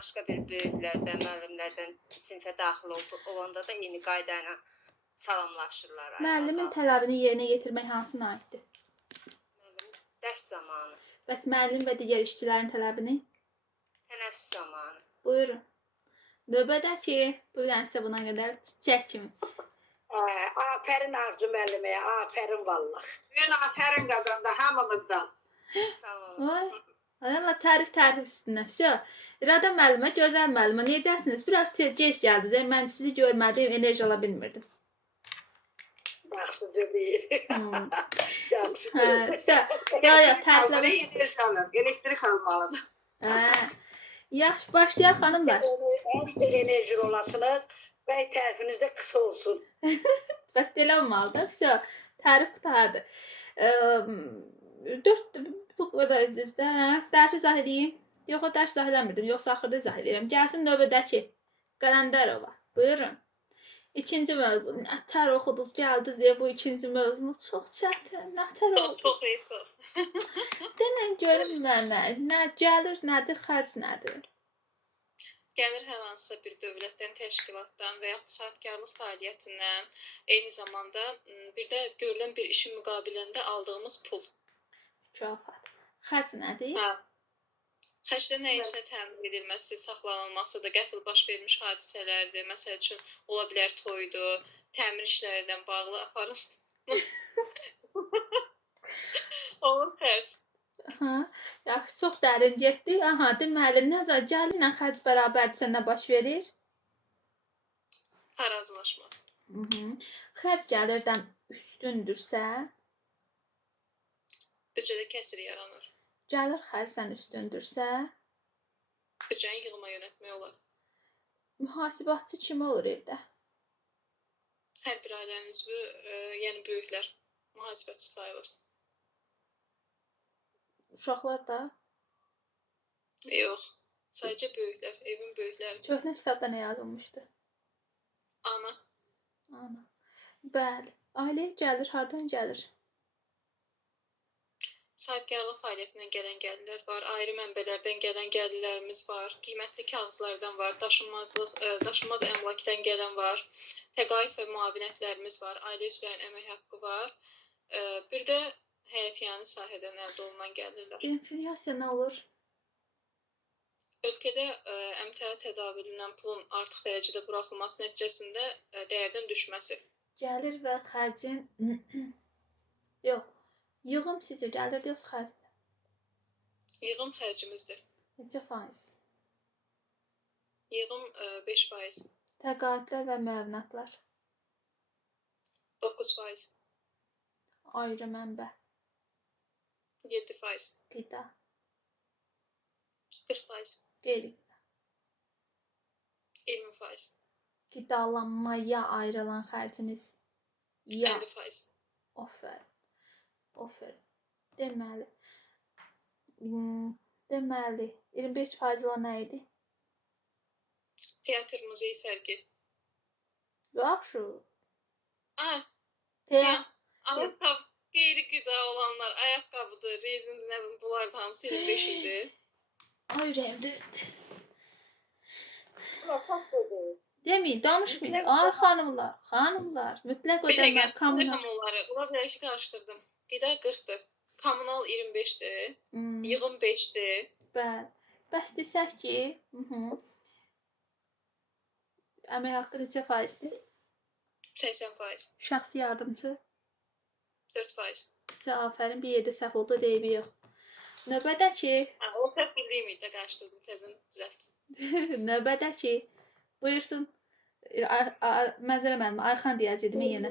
başqa bir böyüklərdən, müəllimlərdən sinfə daxil olanda da eyni qayda ilə salamlaşırlar. Müəllimin tələbini yerinə yetirmək hansına aiddir? Müəllim dərs zamanı, Bəs müəllim və digər işçilərin tələbini? tənəffüs zamanı. Buyurun. Növbədəki, buyurun sizə buna qədər çiçək kimi. Aferin Arzu müəlliməyə, aferin vallah. Bugün afərin qazandı hamımızdan. Sağ olun. Vay. Ay Allah, tərif üstünə. Vəsə, İrada müəllimə, gözəl müəllimə, necəsiniz? Biraz gec gəldiniz. Mən sizi görmədim, enerji ala bilmirdim. Yaxşı deyir. Yaxşı. Vəsə, ya, tərifləmə. Elektrik almalıdır. Yaxşı, başlayaq xanımlar. Enerji olasınız. Bəy tərifiniz də qısa olsun. Bəs elə olmalıdır. Vəsə, tərif qutardı. 4 bu qədər dərsi izah edeyim. Yox, dərs izah eləmirdim. Yoxsa axırda izah edirəm. Gəlsin növbədəki Qalandarova. Buyurun. İkinci mövzu. Nətər oxudunuz, gəldiniz deyə bu ikinci mövzunu çox çətin. Nətər oldu? Çox eyfə. Denən görün mənə. Nə gəlir, nədir, xərc nədir? Gəlir hər hansısa bir dövlətdən, təşkilatdan və yaxud sahibkarlıq fəaliyyətindən, eyni zamanda bir də görülən bir işin müqabilində aldığımız pul. Mükafat. Xərc nədir? Hə. Xərcdə nə üçün təmin edilməsi, saxlanılması da qəfil baş vermiş hadisələrdir. Məsəl üçün, ola bilər toydur, təmir işləri ilə bağlı aparın. Olur xərc. Yaxşı, çox dərin getdi. Aha, deməli, nəzər gəlirlə xərc bərabərdirsə nə baş verir? Tarazlaşma. Xərc gəlirdən üstündürsə, Büdcədə kəsir yaranır. gəlir xərcdən üstündürsə, Büdcəni yığıma yönətmək olar. mühasibatçı kim olur evdə? Hər bir ailənin üzvü, yəni böyüklər mühasibatçı sayılır. Uşaqlar da. Yox, sadəcə böyüklər, evin böyükləri. Köhnə kitabda nə yazılmışdı? Ana. Ana. Bəli. Ailəyə gəlir, hardan gəlir? Sahibkarlıq fəaliyyətindən gələn gəlirlər var, ayrı mənbələrdən gələn gəlirlərimiz var, qiymətli kağızlardan var, daşınmaz əmlakdan gələn var, təqaüd və müavinətlərimiz var, ailə üzvlərinin əmək haqqı var. Bir də həyətyanı sahədən əldə olunan gəlirlər. İnflyasiya nə olur? Ölkədə əmtəə tədavülündən pulun artıq dərəcədə buraxılması nəticəsində dəyərdən düşməsi. Gəlir və xərcin yox. Yığım sizcə gəlirdi yoxsa xərcdir? Yığım xərcimizdir. Necə faiz? Yığım 5%. Təqaüdlər və müavinətlər. 9%. Ayrı mənbə. 7%. Qida. 40%. Qeyri-qida. 20%. Qidalanmaya ayrılan xərcimiz. Ya. 50%. Ofər. Ofər. Deməli. Deməli. 25% olan nə idi? Teatr, muzey, sərgi. Yaxşı. Ayaqqabı, qeyri-qida olanlar, ayaqqabıdır, rezindir, nə bilim, bunlar da hamısı 25 idi. Ay ürəyimdə. Deməyin, danışmayın. Ay xanımlar, mütləq ödəmə, kommunal. Ola bilər ki, qarışdırdım. Qida 40-dır, kommunal 25-dir, yığım 5-dir. Bəli. Bəs desək ki, əmək haqqı neçə faizdir? 80%. Şəxsi yardımcı? 4%. Sizə afərin, bir yerdə səhv oldu, deyib yox. Növbədəki. O səhv bildiyim idi, qarışdırdım, təzən düzəltdim. Növbədəki. Buyursun. Mənzərə müəllimə, Ayxan deyəcəkdim yenə.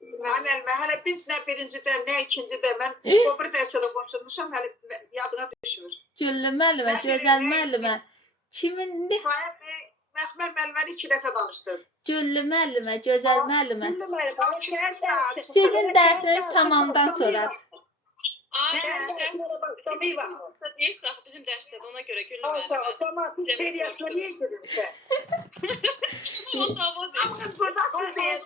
Müəllimə, hələ biz nə birincidə, nə ikincidə mən o bir dərsədə qoşulmuşam, hələ yadına düşmür. Güllü müəllimə, gözəl müəllimə. Kimindir? Məxmər müəlliməni 2 dəfə danışdım. Güllü müəllimə, gözəl müəllimə. Güllü müəllimə, Sizin dərsiniz tamamdan sonra. Bizim dərsdə ona görə Güllü müəllimə. Tamam, siz periyasına niyə gidirsiniz? O dava deyil. Buradasınız deyil.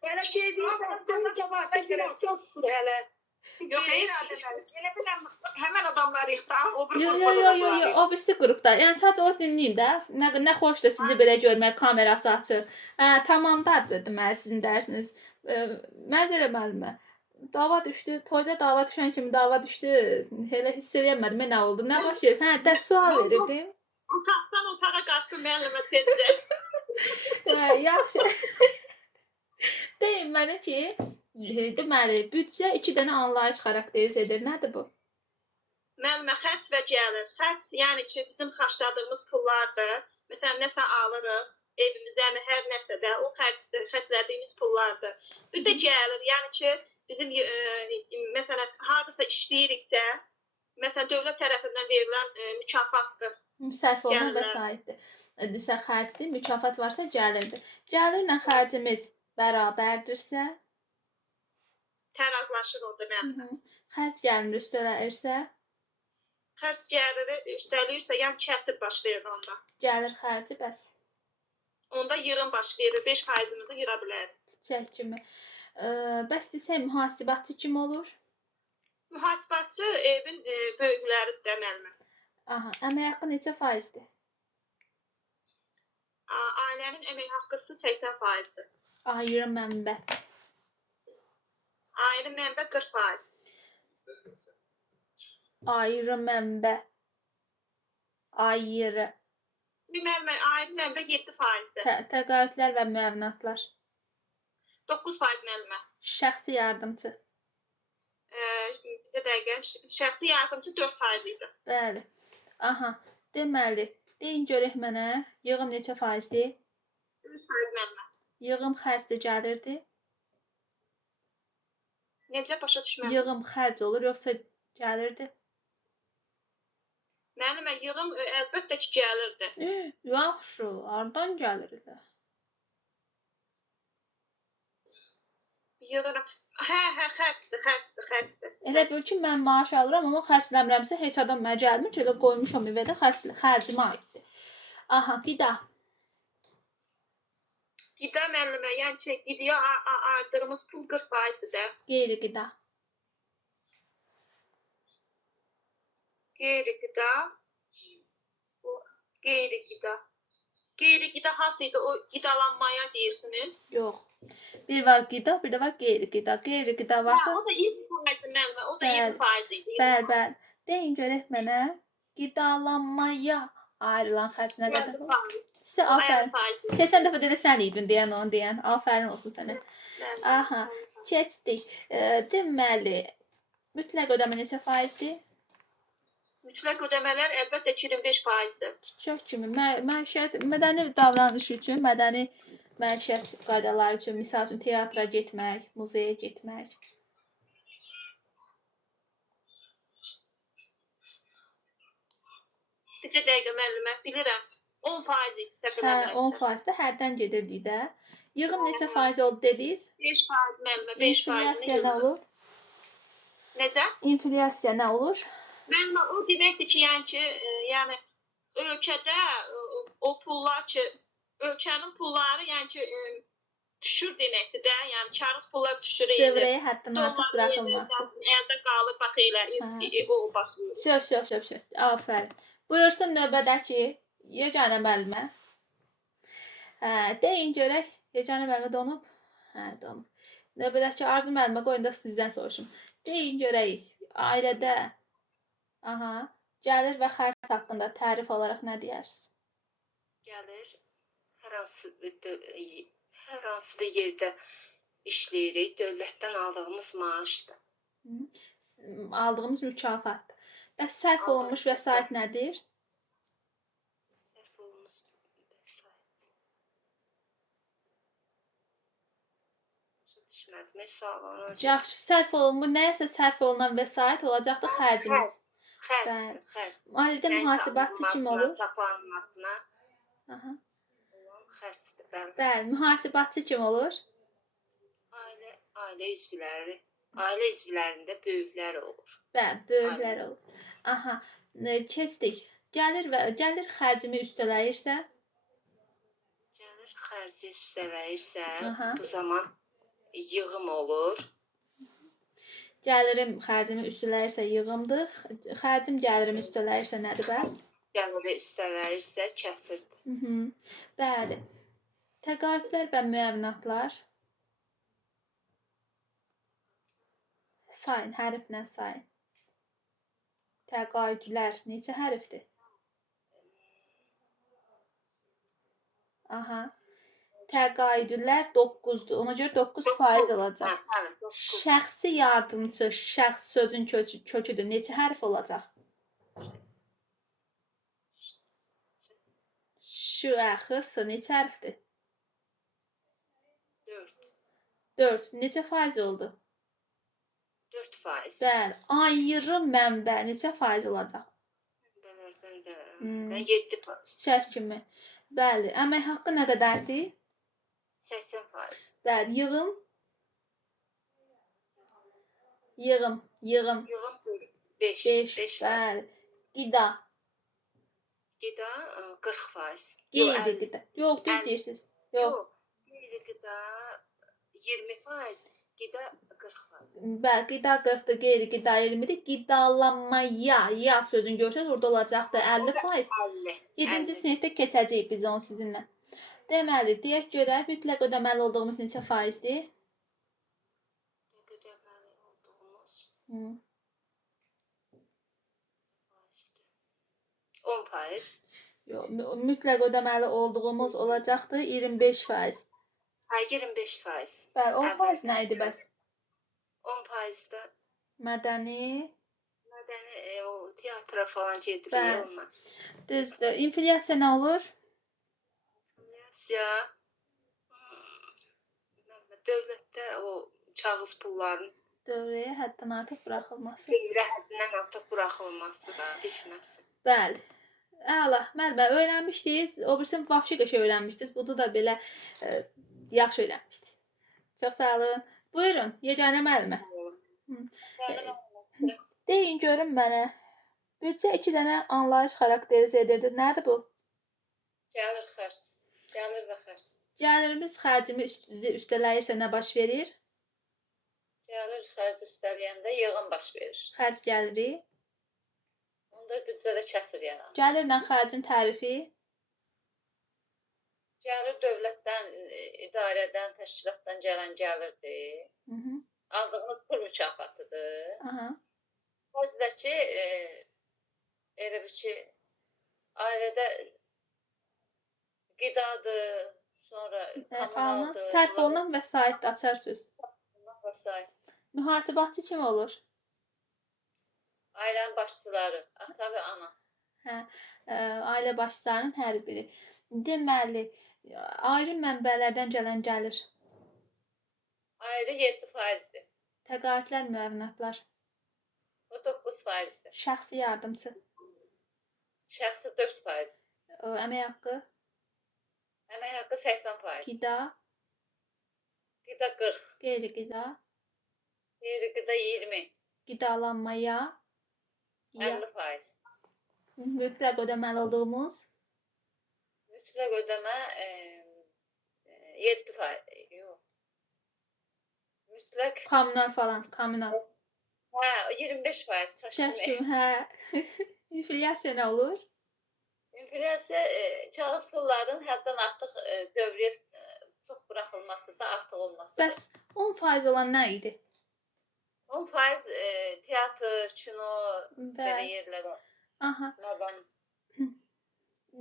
Hələ şey deyil, cəmaatda günah çoxdur hələ. Yox, İradə müəllim. Elə biləm həmin adamları ixta, o bir Yo, qrupda yo, da yo, yo, yo, bunlar. o birisi qrupda. Yəni sadəcə o dinləyim də. Nə xoşdur sizi belə görmək, kamerası açıq. Hə, tamamdadır deməli sizin dərsiniz. Məzərə müəllimə. Dava düşdü. Toyda dava düşən kimi dava düşdü. Elə hiss eləmədim nə oldu. Nə baş verdi? Hə, də sual verirdim. Otaqdan otağa qaçdım müəllimə tezcə. Hə, yaxşı. Deyin mənə ki, deməli, büdcə 2 dənə anlayış xarakterizə edir. Nədir bu? Müəllimə xərc və gəlir. Xərc yəni ki, bizim xərcladığımız pullardır. Məsələn, nəsə alırıq, evimizə hər nəsə də o xərcdir, xərclədiyimiz pullardır. Bir də gəlir, yəni ki, bizim məsələn, hardasa işləyiriksə, məsələn, dövlət tərəfindən verilən mükafatdır. Sərf olunan vəsaitdir. Desə xərcdir, mükafat varsa gəlirdir. Gəlirlə xərcimiz bərabərdirsə, Tərazlaşır o da müəllimə. xərc gəlir üstələyirsə, Xərc gəliri üstəliyirsə, yəni kəsir baş verir onda. gəlir xərci bəs Onda yığım baş verir, 5%-imizi yıra bilərik. çiçək kimi. Bəs desək mühasibatçı kim olur? Mühasibatçı evin böyükləridir də müəllimə. Aha, əmək haqqı neçə faizdir? Ailənin əmək haqqısı 80%-dir. Ayrı mənbə. Ayrı mənbə 40%. Ayrı mənbə. Ayrı. Müəllimə, ayrı mənbə 7%-dir. Təqaüdlər və müavinatlar. 9% müəllimə. Şəxsi yardımçı. Bizə dəqiqə, şəxsi yardımçı 4% idi. Bəli. Aha, deməli, deyin görək mənə, yığım neçə faizdir? 100% müəllimə. Yığım xərcdə gəlirdi. Necə başa düşməliyəm? Yığım xərc olur, yoxsa gəlirdi? Müəllimə, yığım əlbəttə ki, gəlirdi. Yaxşı, hardan gəlirdi? Yığırım. Hə, xərcdir. Elə bil ki, mən maaş alıram, amma xərcləmirəmsə heç adam mənə gəlmir ki, elə qoymuşam evdə xərcimə aiddir. Aha, qida. Qida müəllimə, yəni ki, qidaya ayırdığımız pul 40%-dir də. Qeyri-qida. Qeyri-qida. Qeyri-qida hansıydı? O qidalanmaya deyirsiniz. Yox. Bir var qida, bir də var qeyri-qida. Qeyri-qida varsa... O da 7% müəllimə, o da 7% idi. Bəli. Deyin görək mənə, qidalanmaya ayrılan xərc nə qədər olur? Sizə afərin. Keçən dəfə də sən idin deyən onu deyən. Afərin olsun sənə. Aha, keçdik. Deməli, mütləq ödəmə neçə faizdir? Mütləq ödəmələr əlbəttə 25%-dir. Çox kimi. Məişət, mədəni davranış üçün, mədəni məişət qaydaları üçün, misal üçün, teatra getmək, muzeyə getmək. Necə dəqiqə müəllimə, bilirəm. 10% idi səhv Hə, eləmirəm. 10% də hərdən gedirdik də. Yığım neçə faiz oldu dediniz? 5% müəllimə, 5%. İnflyasiya nə olur? Necə? İnflyasiya nə olur? Müəllimə, o deməkdir ki, yəni ki, yəni ölkədə o pullar ki, ölkənin pulları yəni ki, düşür deməkdir də, yəni kağız pullar düşür. Dövrəyə həddən artıq buraxılması. Əldə qalır, bax elə, o başlayır. Şöp. Afərin. Buyursun növbədəki yeganə müəllimə. Hə, deyin görək. Yeganə müəllimə donub? Hə, donub. Növbədəki Arzu müəllimə qoyun da sizdən soruşum. Deyin görək, ailədə gəlir və xərc haqqında tərif olaraq nə deyərsiniz? Gəlir, hər hansı bir yerdə işləyirik, dövlətdən aldığımız maaşdır. Aldığımız mükafatdır. Bəs sərf olunmuş vəsait nədir? Sərf olunmuş vəsait. Düşmədi, məsəl. Yaxşı, sərf olunmuş, nəyəsə sərf olunan vəsait olacaqdır xərcimiz. Xərcdir. Ailədə mühasibatçı kim olur? Saxlanmasına olan xərcdir, bəli. Bəli, mühasibatçı kim olur? Ailə üzvləri. Ailə üzvlərində böyüklər olur. Bəli, böyüklər olur. Aha, keçdik. Gəlir xərcimi üstələyirsə? Gəlir xərci üstələyirsə, bu zaman yığım olur. Gəlirim xərcimi üstələyirsə yığımdır. Xərcim gəlirimi üstələyirsə nədir bəs? Gəliri üstələyirsə kəsirdi. Bəli. Təqaüdlər və müəvinatlar. Sayın, hərflə sayın. Təqaüdlər neçə hərfdir? Aha. Təqaüdlər 9-dur. Ona görə 9% olacaq. Şəxsi yardımçı, şəxs sözün köküdür. Neçə hərf olacaq? Şəxs neçə hərfdir? 4. Neçə faiz oldu? 4%. Bəli. Ayrı mənbə neçə faiz olacaq? Mənbələrdən də 7%. Çiçək kimi. Bəli. Əmək haqqı nə qədərdir? 80%. Bəli. Yığım? Yığım. Yığım 5. 5. Bəli. Qida? Qida 40%. Qeyri-qida. Yox, düz deyirsiniz. Yox. Qeyri-qida 20%, qida 40%. Bəli, qida 40-dır, qeyri-qida 20-dir. Qidalanmaya, ya sözün görsəniz orada olacaqdı 50%. 7-ci sinifdə keçəcəyik biz onu sizinlə. Deməli, deyək görək mütləq ödəməli olduğumuz neçə faizdir? Ödəməli olduğumuz 10%. Yox, mütləq ödəməli olduğumuz olacaqdı 25%. 25%. Bəli, 10% nə idi bəs? 10% də Mədəni. o teatra falan gedirik onunla. Düzdür. İnflyasiya nə olur? İnflyasiya dövlətdə o kağız pulların Dövrəyə həddən artıq buraxılması. dövrə həddindən artıq buraxılması da düşməsi. Bəli. Əla. Müəllimə, öyrənmişdiniz. O birisi vəbşi qəşəng öyrənmişdiniz. Bunu da belə yaxşı öyrənmişdiniz. Çox sağ olun. Buyurun, yeganə müəllimə. Deyin görün mənə. Büdcə 2 dənə anlayış xarakterizə edirdi. Nədir bu? Gəlir xərc. Gəlir və xərc. Gəlirimiz xərcimi üstələyirsə nə baş verir? Gəlir xərc üstələyəndə yığım baş verir. Xərc gəliri. Onda büdcədə kəsir yaranır. Gəlirlə xərcin tərifi. Gəlir dövlətdən, idarədən, təşkilatdan gələn gəlirdir. Aldığımız pul mükafatıdır. Xərcdəki elə bir ki, ailədə qidadır, sonra kommunaldır. Sərf olunan vəsait açar söz. Vəsait. Mühasibatçı kim olur? Ailənin başçıları, ata və ana. Ailə başçılarının hər biri. Deməli, ayrı mənbələrdən gələn gəlir. Ayrı 7%'dir. Təqaüdlər, müəvinatlar. O 9%'dir. Şəxsi yardımçı. Şəxsi 4%. Əmək haqqı. Əmək haqqı 80%. Qida. Qida 40. Qeyri-qida. Qeyri-qida 20. Qidalanmaya. 50%. Mütləq ödəməli olduğumuz. Mütləq ödəmə 7%. Yox. Mütləq. Kommunal falan. Kommunal. 25%. Çək kimi, İnflyasiya nə olur? İnflyasiya kağız pulların həddən artıq dövrəyə çox buraxılması da artıq olması. Bəs 10% olan nə idi? 10% teatr, kino, belə yerlərə. Aha. Mədəni.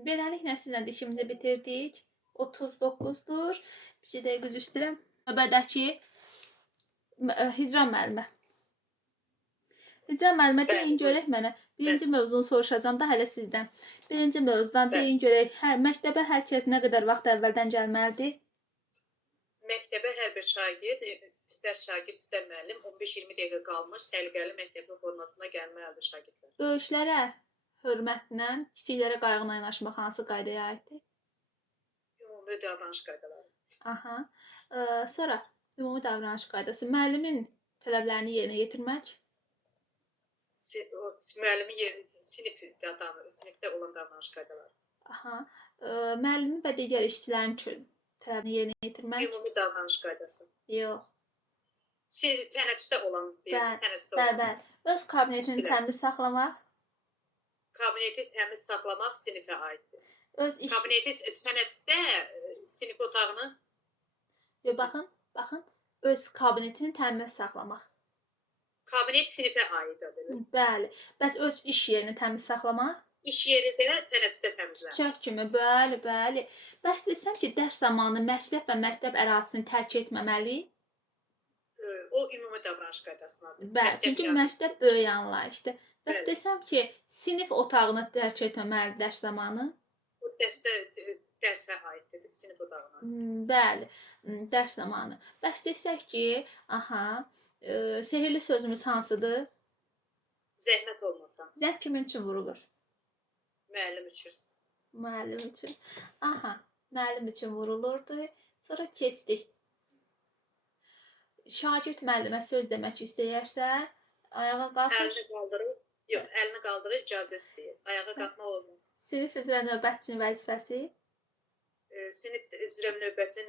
Beləliklə sizlə işimizi bitirdik. 39-dur. Bir dəqiqə güzüşdürəm. Növbədəki Hicran müəllimə. Hicran müəllimə deyin görək mənə. Birinci mövzunu soruşacağam da hələ sizdən. Birinci mövzudan deyin görək. Məktəbə hər kəs nə qədər vaxt əvvəldən gəlməlidir? Məktəbə hər bir şagird, istər şagird, istər müəllim 15-20 dəqiqə qalmış səliqəli məktəbli formasına gəlməlidir şagirdlər. Böyüklərə hörmətlə, kiçiklərə qayğına yanaşmaq hansı qaydaya aiddir? Ümumi davranış qaydaları. Aha. Sonra ümumi davranış qaydası. Müəllimin tələblərini yerinə yetirmək. Müəllimin sinifdə olan davranış qaydaları. Aha. Müəllimin və digər işçilərin tələbini yerinə yetirmək. Ümumi davranış qaydası. Yox. Siz tənəffüsdə olan Bəli, tənəffüsdə bəli, olan bəli. Öz kabinetini İşçilər. təmiz saxlamaq, kabineti təmiz saxlamaq sinifə aiddir. öz iş Kabineti tənəffüsdə sinif otağını Yo, baxın, öz kabinetini təmiz saxlamaq. kabinet sinifə aiddir. Bəli. Bəs öz iş yerini təmiz saxlamaq? İş yeri də tənəffüsdə təmizlənir. Çək kimi, bəli, bəli. Bəs desəm ki, dərs zamanı məktəb və məktəb ərazisini tərk etməməli? O ümumi davranış qaydasındadır. Bəli, çünki məktəb böyük anlayışdır. Bəs Bəli. desəm ki, sinif otağını tərk etməməli dərs zamanı? O dərsə aiddir, sinif otağına. Bəli, dərs zamanı. Bəs desək ki, sehirli sözümüz hansıdır? Zəhmət olmasa, Zəng kimin üçün vurulur? müəllim üçün. Müəllim üçün. Müəllim üçün vurulurdu. Sonra keçdik. Şagird müəllimə söz demək istəyərsə, ayağa qalxır. Əlini qaldırır, icazə istəyir. Ayağa qalxmaq olmaz. Sinif üzrə növbətçinin vəzifəsi. Sinif üzrə növbətçi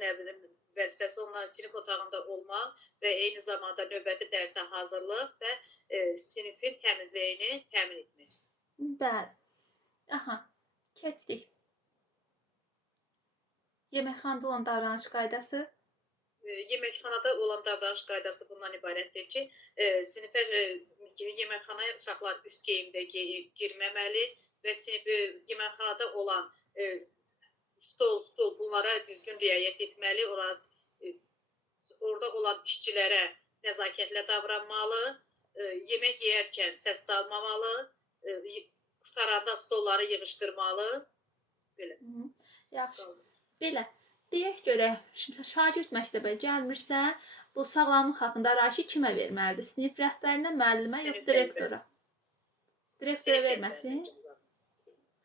vəzifəsi ondan sinif otağında olmaq və eyni zamanda növbəti dərsə hazırlıq və sinifin təmizliyini təmin etmək. Bəli. Keçdik. Yeməkxanada olan davranış qaydası. Yeməkxanada olan davranış qaydası bundan ibarətdir ki, sinifə yeməkxanaya uşaqlar üst geyimdə girməməli və yeməkxanada olan stol bunlara düzgün riayət etməli, orada olan işçilərə nəzakətlə davranmalı, yemək yeyərkən səs salmamalı, qutaranda stolları yığışdırmalı. Belə. Yaxşı. Belə. Deyək görək, şagird məktəbə gəlmirsə, bu sağlamlıq haqqında arayışı kimə verməlidir? Sinif rəhbərinə, müəllimə, yoxsa direktora? Direktora verməsin?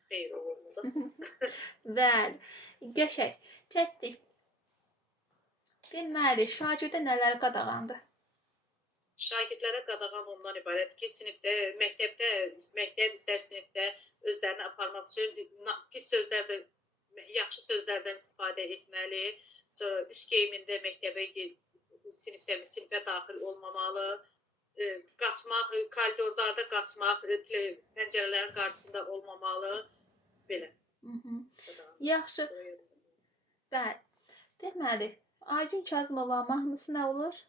Xeyr, olmaz. Bəli. Qəşəng. Keçdik. Deməli, şagirdə nələr qadağandır? Şagirdlərə qadağan ondan ibarət ki, sinifdə, məktəb istər sinifdə özlərini aparmaq üçün pis sözlərdən, yaxşı sözlərdən istifadə etməli. Sonra üst geyimində məktəbə sinifə daxil olmamalı. Qaçmaq, koridorlarda qaçmaq, pəncərələrin qarşısında olmamalı. Belə. Yaxşı. Bəli. Deməli, Aygün Kazımova mahnısı nə olur?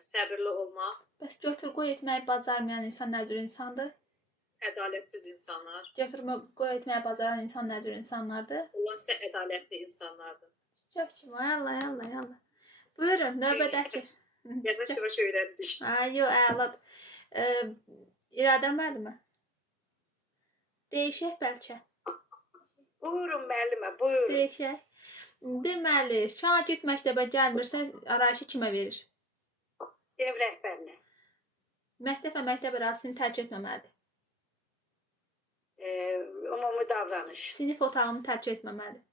Səbirli olmaq. Bəs götür-qoy etməyi bacarmayan insan nə cür insandır? Ədalətsiz insanlar. Götür-qoy etməyi bacaran insan nə cür insanlardır? Onlar isə ədalətli insanlardır. Çox kimi, yallah. Buyurun, növbədəki. Yavaş-yavaş öyrəndik. Yox, əladır. İradə müəllimə. Deyişək bəlkə. Buyurun müəllimə, buyurun. Deyişək. Deməli, şagird məktəbə gəlmirsə, arayışı kimə verir? Sinif rəhbərinə. Məktəb və məktəb ərazisini tərk etməməlidir. Ümumi davranış. Sinif otağını tərk etməməlidir.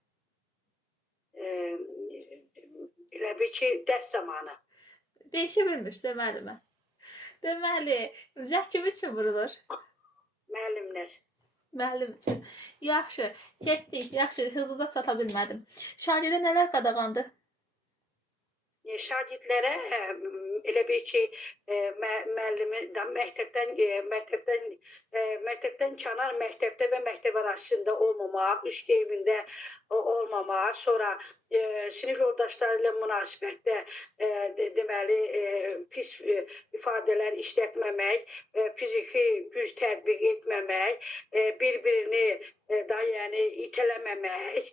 Elə bir ki, dərs zamanı. Deyişə bilmirsə müəllimə. Deməli, zəng kim üçün vurulur? Müəllimlər. Müəllim üçün. Yaxşı, keçdik. Yaxşı, hızlıca çata bilmədim. Şagirdə nələr qadağandır? Şagirdlərə elə bir ki, müəllimi məktəbdən kənar məktəbdə və məktəb arasında olmamaq, üst geyimində olmamaq, sonra sinif yoldaşları ilə münasibətdə deməli pis ifadələr işlətməmək, fiziki güc tətbiq etməmək, bir-birini yəni itələməmək,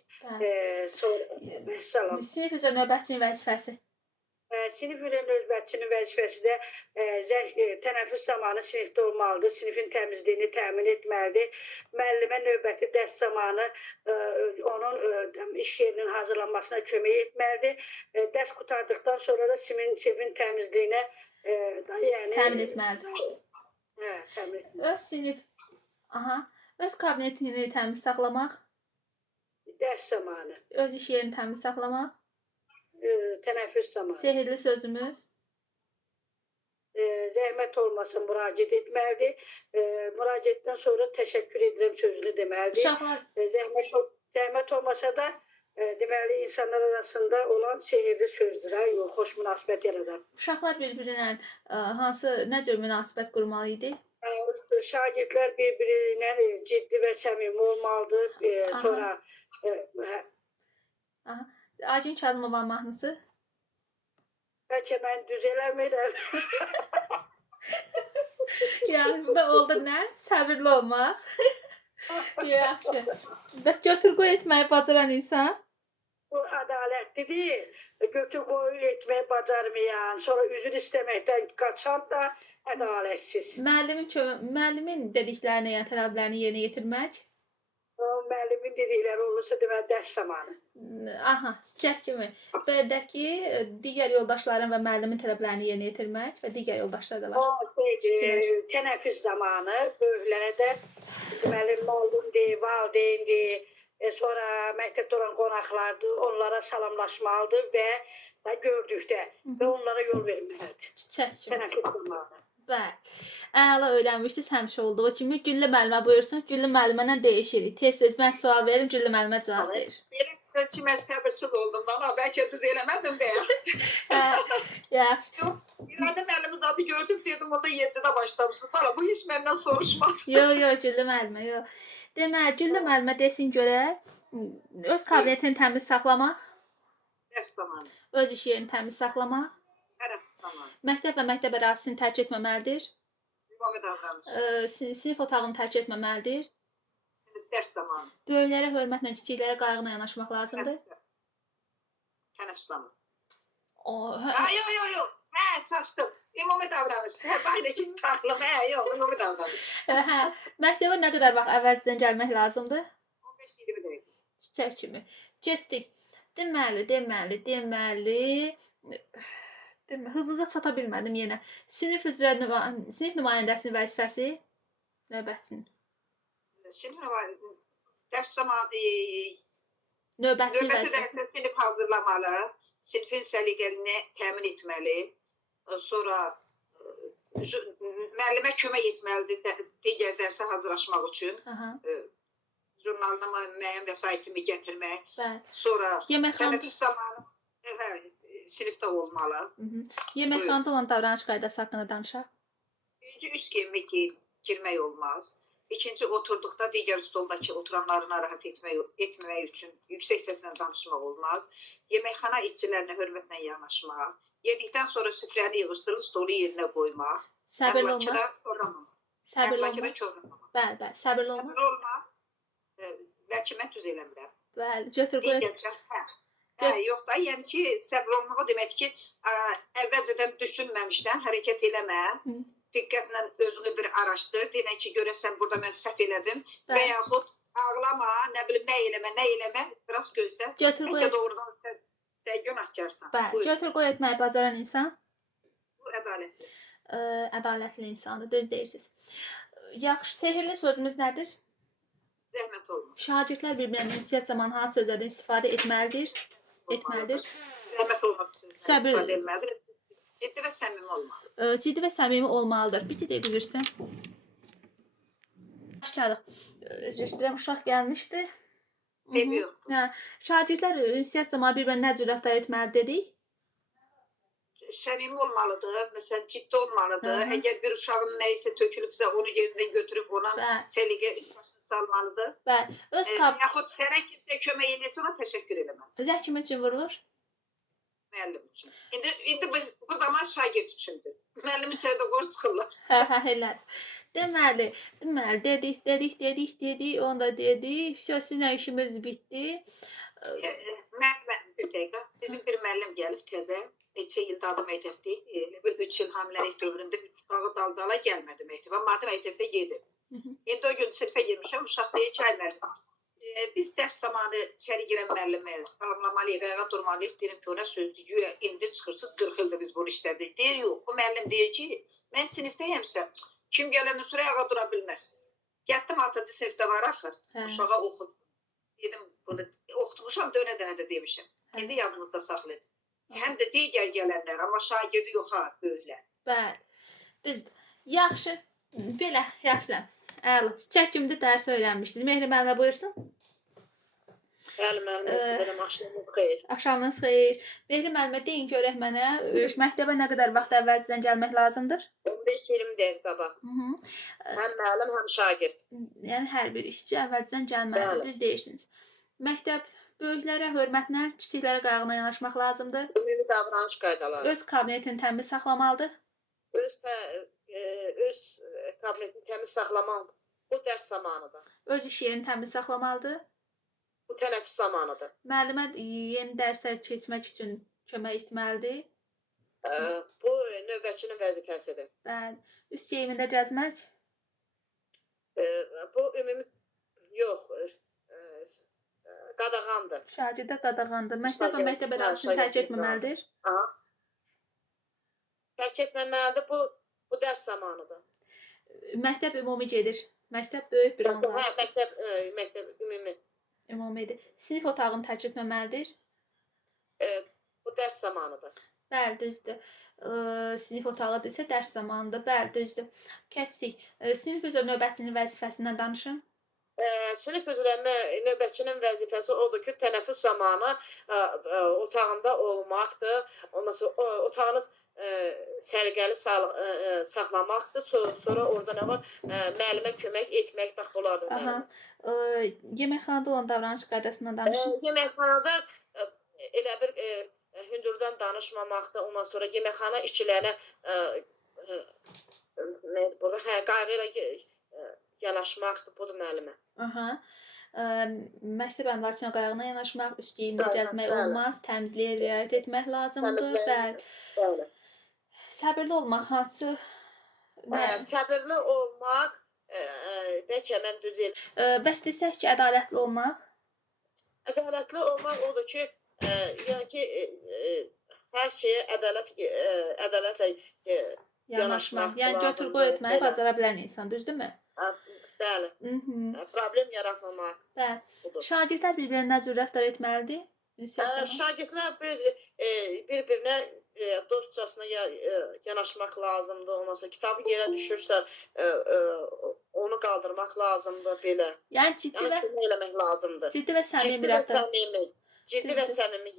sonra məsələn Sinif üzrə növbətçinin vəzifəsi. Sinif üzrə növbətçinin vəzifəsi də tənəffüs zamanı sinifdə olmalıdır, sinifin təmizliyini təmin etməlidir. Müəllimə növbəti dərs zamanı onun iş yerinin hazırlanmasına kömək etməlidir. Dərs qurtardıqdan sonra da sinifin təmizliyinə təmin etməlidir. Təmin etməlidir. Öz sinif, öz kabinetini təmiz saxlamaq, Dərs zamanı, öz iş yerini təmiz saxlamaq, tənəffüs zamanı. sehirli sözümüz, Zəhmət olmasın müraciət etməlidir. Müraciətdən sonra təşəkkür edirəm sözünü deməlidir. uşaqlar Zəhmət olmasa da deməli insanlar arasında olan sehirli sözdür, ha, yox, xoş münasibət yaradan. Uşaqlar bir-birinə hansı nə cür münasibət qurmalı idi? Şagirdlər bir-birinə ciddi və səmimi olmalıdır. Aha. Sonra Aha. Aygün Kazımova mahnısı. bəlkə mən düz eləmirəm. Yəni bu da oldu nə? Səbirli olmaq. Yaxşı. Bəs götür qoy etməyi bacaran insan? Bu ədalətlidir. Götür qoy etməyi bacarmayan, sonra üzr istəməkdən qaçan da ədalətsiz. Müəllimin dediklərini, yəni tələblərini yerinə yetirmək. O müəllimin dedikləri olursa deməli dərs zamanı. Aha, çiçək kimi. Bədəki digər yoldaşların və müəllimin tələblərini yerinə yetirmək və digər yoldaşlar da O var. tənəffüs zamanı böyüklərə də deməli müəllimdir, valideyndir, sonra məktəbdə olan qonaqlardır, onlara salamlaşmalıdır və gördükdə və onlara yol verməlidir. Çiçək kimi. Tənəffüs zamanı. Bəli. Əla öyrənmişsiniz həmişə olduğu kimi. Güllü müəllimə buyursun. Güllü müəllimə nə dəyişirik? Tez-tez mən sual verim, Güllü müəllimə cavab verir. Belə güzel ki, mən səbirsiz oldum bana. Bəlkə düz eləmədim bəyəm. Yaxşı. İrəndə müəllimiz adı gördüm dedim, onda 7-də başlamışsınız. Bana bu hiç məndən soruşmadı. Yo, Güllü müəllimə, yo. Deməli, Güllü müəllimə desin görək, öz kabinetini təmiz saxlamaq, Dərs zamanı, öz iş yerini təmiz saxlamaq, hər zamanı, məktəb və məktəb ərazisini tərk etməməlidir, ümumi davranış, sinif otağını tərk etməməlidir, sinif dərs zamanı, böyüklərə hörmətlə, kiçiklərə qayğına yanaşmaq lazımdır. tənəffüs zamanı. Hə, Yo. Hə, çaşdım. Ümumi davranış. Hə, baydakı taxlım. Hə, yox, ümumi davranış. hə. Məktəbə nə qədər vaxt əvvəlcədən gəlmək lazımdır? 15-20 dəqiqə. Çiçək kimi. Keçdik. Hızlıca çata bilmədim yenə. Sinif üzrə sinif nümayəndəsinin vəzifəsi növbətçinin. Dərs zamanı Növbətçinin növbəti vəzifəsi. dərsə sinif hazırlamalı, sinifin səliqəlini təmin etməli, sonra müəllimə kömək etməlidir digər dərsə hazırlaşmaq üçün. Aha, Jurnalına müəyyən vəsaitimi gətirmək, bəli. sonra Yeməkxana tənəffüs zamanı sinifdə olmalı. Yeməkxanada olan davranış qaydası haqqında danışaq. Birinci üst geyinmək girmək olmaz. İkinci oturduqda digər stoldakı oturanları narahat etməmək üçün yüksək səslə danışmaq olmaz. Yeməkxana işçilərinə hörmətlə yanaşmaq. Yedikdən sonra süfrəni yığışdırıb stolu yerinə qoymaq. Səbirli Əmlakıda olmaq. korlamamaq. Səbirli Əmlakıda olmaq. korlamamaq. Bəli, səbirli olmaq. Səbirli olmaq. Bəlkə mən düz eləmirəm. Bəli, götür qoy. Yox da, yəni ki, səbir olmaq o deməkdir ki, əvvəlcədən düşünməmişdən hərəkət eləmə. Diqqətlə özünü bir araşdır. Deyən ki, görəsən burada mən səhv elədim və yaxud ağlama, nə bilim, nə eləmə, biraz gözlə. Götür qoy. Bəlkə doğrudan sən günahkarsan. Bəli, götür qoy etməyi bacaran insan Bu ədalətli. ədalətli insandır, düz deyirsiniz. Yaxşı, sehirli sözümüz nədir? Zəhmət olmaz. Şagirdlər bir-birinə ünsiyyət zamanı hansı sözlərdən istifadə etməlidir? Zəhmət olmaz. Səbir. İstifadə etməlidir. Ciddi və səmimi olmalı. Ciddi və səmimi olmalıdır. Bir dəqiqə üzrsən. Başladıq. Üzr istəyirəm, uşaq gəlmişdi. Eybi yoxdur. Hə, şagirdlər ünsiyyət zamanı bir-birinə nə cür rəftar etməli dedik? Səmimi olmalıdır, məsələn, ciddi olmalıdır. Hı hı. Əgər bir uşağın nəyisə tökülübsə, onu yerindən götürüb ona Bəli. səliqə başını salmalıdır. Bəli. Öz kab Yaxud sənə kimsə kömək edirsə, ona təşəkkür eləməlisən. sizə kim üçün vurulur? Müəllim üçün. İndi bu zaman şagird üçündür. Müəllim içəridə qoş çıxırlar. Hə, elə. Deməli, dedik, onda dedik. Vəsə sizlə işimiz bitdi. Bir dəqiqə. Bizim bir müəllim gəlib təzə. Neçə ildə adı məktəbdə idi. Elə bir 3 il hamiləlik dövründə 3 uşağı daldala gəlmədi məktəbə. Amma adı məktəbdə gedib. İndi o gün sinifə girmişəm. Uşaq deyir ki, ay müəllim, biz dərs zamanı içəri girən müəllimə salamlamalıyıq, ayağa durmalıyıq. Deyirəm ki, ona sözdür. Güya indi çıxırsınız, 40 ildir biz bunu işlədik. Deyir, yox. O müəllim deyir ki, mən sinifdəyəmsə, kim gələndən sonra ayağa dura bilməzsiniz. Getdim 6-cı sinifdə var axır. Uşağa oxudum. Dedim, bunu oxutmuşam, dönə-dönə də demişəm. İndi yadınızda saxlayın. Həm də digər gələnlər, amma şagirdi yox ha, böyüklər. Bəli. Düzdür. Yaxşı. Belə, yaxşılamısınız. Əla. Çiçək kimi də dərs öyrənmişdiniz. Mehri müəllimə buyursun. Bəli, müəllim, belə maşınımız xeyir. Axşamınız xeyir. Mehri müəllimə deyin görək mənə, məktəbə nə qədər vaxt əvvəlcədən gəlmək lazımdır? 15-20 dəqiqə qabaq. Mhm. Həm müəllim, həm şagird. Yəni hər bir işçi əvvəlcədən gəlməlidir, Bəli. düz deyirsiniz. Məktəb böyüklərə hörmətlə, kiçiklərə qayğına yanaşmaq lazımdır. Ümumi davranış qaydaları. Öz kabinetini təmiz saxlamalıdır. Öz kabinetini təmiz saxlamaq bu dərs zamanıdır. Öz iş yerini təmiz saxlamalıdır. Bu tənəffüs zamanıdır. Müəllimə yeni dərsə keçmək üçün kömək etməlidir. Bu növbətçinin vəzifəsidir. Bəli. Üst geyimində gəzmək. Bu ümumi yox, qadağandır. Şagirdə qadağandır. Məktəb və məktəb ərazisini tərk etməməlidir. Aha. Tərk etməməlidir. Bu dərs zamanıdır. Məktəb ümumi gedir. Məktəb böyük bir Hə, anlayışdır. məktəb ümumi. Ümumidir. Sinif otağını tərk etməməlidir. Bu dərs zamanıdır. Bəli, düzdür. Sinif otağıdırsa dərs zamanıdır. Bəli, düzdür. Keçdik. Sinif üzrə növbətçinin vəzifəsindən danışın. Sinif üzrə növbətçinin vəzifəsi odur ki, tənəffüs zamanı otağında olmaqdır. Ondan sonra otağınız səliqəli saxlamaqdır. Sonra orada nə var? Müəllimə kömək etmək bax bunlardır. Aha. Yeməkxanada olan davranış qaydasından danışın. Yeməkxanada elə bir hündürdən danışmamaqdır. Ondan sonra yeməkxana işçilərinə qayğı ilə yanaşmaqdır. Budur müəllimə. Aha. Məktəb əmlakına qayğına yanaşmaq, üst geyimdə gəzmək olmaz, təmizliyə riayət etmək lazımdır. Bəli. Səbirli olmaq hansı? Səbirli olmaq, bəlkə mən düz el. Bəs desək ki, ədalətli olmaq? Ədalətli olmaq odur ki, yəni ki, hər şeyə ədalətlə yanaşmaq. Yəni götür qoy etməyi bacara bilən insan, düzdürmü? Bəli. Problem yaratmamaq. Bəli. Şagirdlər bir-birinə nə cür rəftar etməlidir? Şagirdlər bir-birinə dostcasına yanaşmaq lazımdır. Ondan sonra kitabı yerə düşürsə onu qaldırmaq lazımdır belə. Yəni ciddi və kömək eləmək lazımdır. Ciddi və səmimi rəftar. Ciddi və səmimi